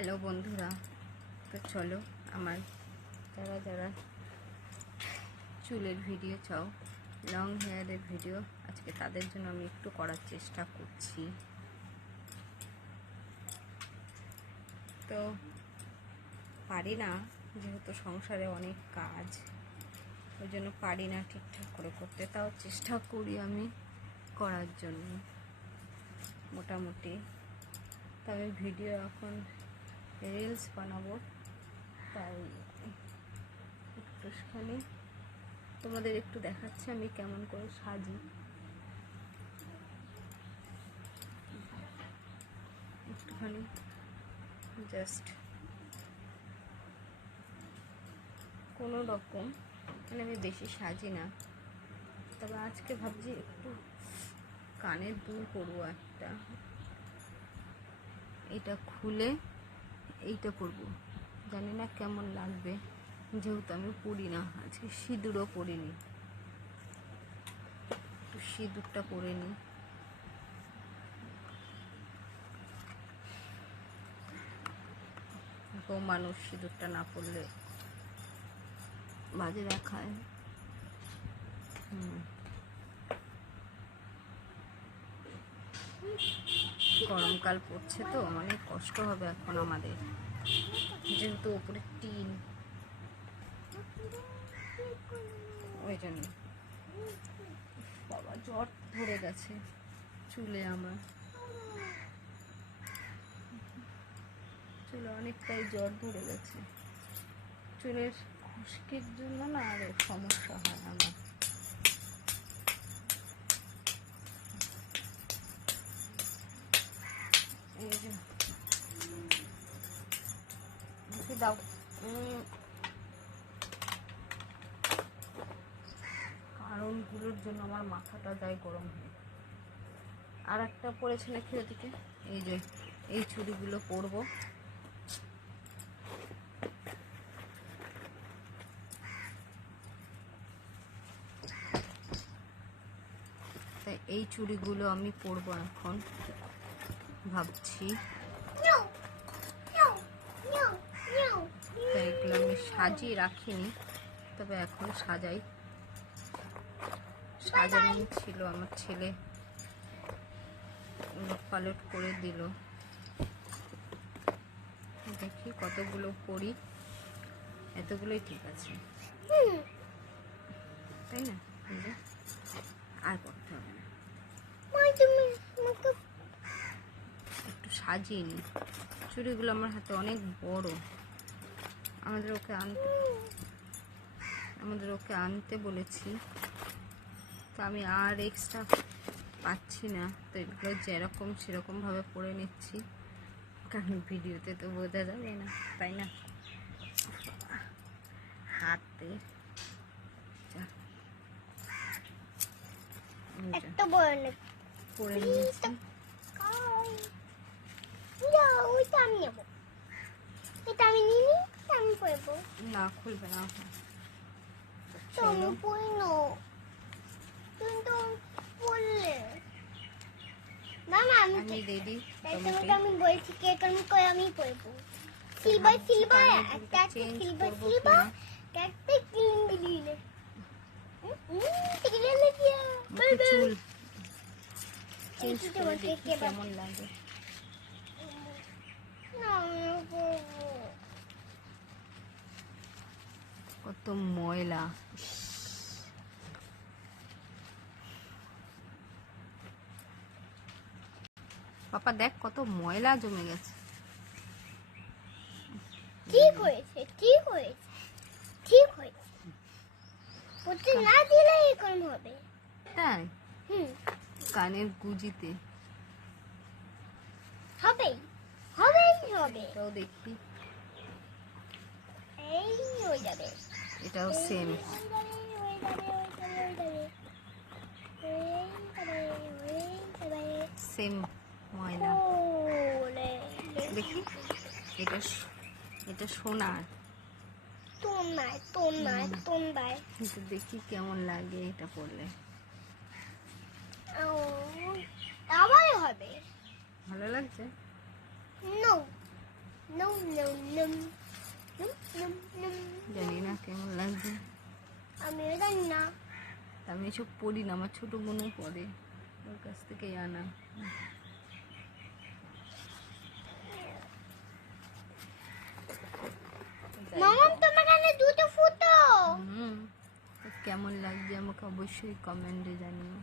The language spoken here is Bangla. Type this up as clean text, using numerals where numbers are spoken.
হ্যালো বন্ধুরা, তো চলো আমার যারা যারা চুলের ভিডিও চাও, লং হেয়ারের ভিডিও, আজকে তাদের জন্য আমি একটু করার চেষ্টা করছি। তো পারি না, যেহেতু সংসারে অনেক কাজ, ওই জন্য পারি না ঠিকঠাক করে করতে। তাও চেষ্টা করি আমি করার জন্য মোটামুটি। তো আমি ভিডিও এখন রিলস বানাবো, তাই একটুখানি তোমাদের একটু দেখাচ্ছি আমি কেমন করে সাজি। একটুখানি জাস্ট কোনো রকম, মানে আমি বেশি সাজি না, তবে আজকে ভাবছি একটু কানের দুল করবো একটা। এটা খুলে এইটা করবো, জানি না কেমন লাগবে, যেহেতু আমি পরি না, আজকে সিঁদুরও পরিনি। একটু সিঁদুরটা পরে নিই। মানুষ সিঁদুরটা না পরলে বাজে দেখায়। গরমকাল পড়ছে তো অনেক কষ্ট হবে এখন আমাদের, যেহেতু উপরে টিন, ওই জন্য। বাবা জ্বর ধরে গেছে চুলে, আমার চুলে অনেকটাই জ্বর ধরে গেছে। চুলের খুশকির জন্য না আরো সমস্যা হয় আমার। এই যে দাও, কারণগুলোর জন্য আমার মাথাটা যায় গরম হয়ে। আর একটা পড়েছে নাকি ওদিকে, এই যে এই চুড়িগুলো পরবো। তাই এই চুড়িগুলো আমি পরবো এখন ভাবছি। তাই এগুলো আমি সাজিয়ে রাখিনি, তবে এখন সাজাই। সাজানো ছিল, আমার ছেলে পালট করে দিল। দেখি কতগুলো করি, এতগুলোই ঠিক আছে, তাই না? আর করতে হবে না, একটু সাজিয়ে নিই। চুড়িগুলো আমার হাতে অনেক বড়, আমাদের ওকে আনতে বলেছি, তো আমি আর এক্সট্রা পাচ্ছি না, তো এগুলো যেরকম সেরকমভাবে পরে নিচ্ছি, কারণ ভিডিওতে তো বোঝা যাবে না, তাই না? হাতে পরে নিয়েছি। না খুলবে না, আমি রেডি। আমি বলছি কেক আমি পরবো। সিলভার সিলভার একটা সিলভার সিলভার একটা ক্লিন দিলে চুল চেঞ্জ করে দেখি কেমন লাগে। কত ময়লা, পাপা দেখ কত ময়লা জমে গেছে। ঠিক হয়েছে, ঠিক হয়েছে, ঠিক হয়েছে। পড়তে না দিলে এরকম হবে। তাই কানের গুজিতে হবে, হবেই হবে। এটাও দেখি, এই হয়ে যাবে, এটাও সেম। সেম ময়লা। দেখি এটা সোনার, কিন্তু দেখি কেমন লাগে এটা পরলে। আবার হবে, ভালো লাগছে? নো নো নম নম নম নম নম। জানি না কেমন লাগবে, আমিও জানি না। আমি এসব পড়ি না, আমার ছোট বোনও পড়ে, ওর কাছ থেকেই আনা। মামাম তোমার কানে দুটো ফুটো। হুম, তো কেমন লাগছে আমাকে অবশ্যই কমেন্টে জানিও।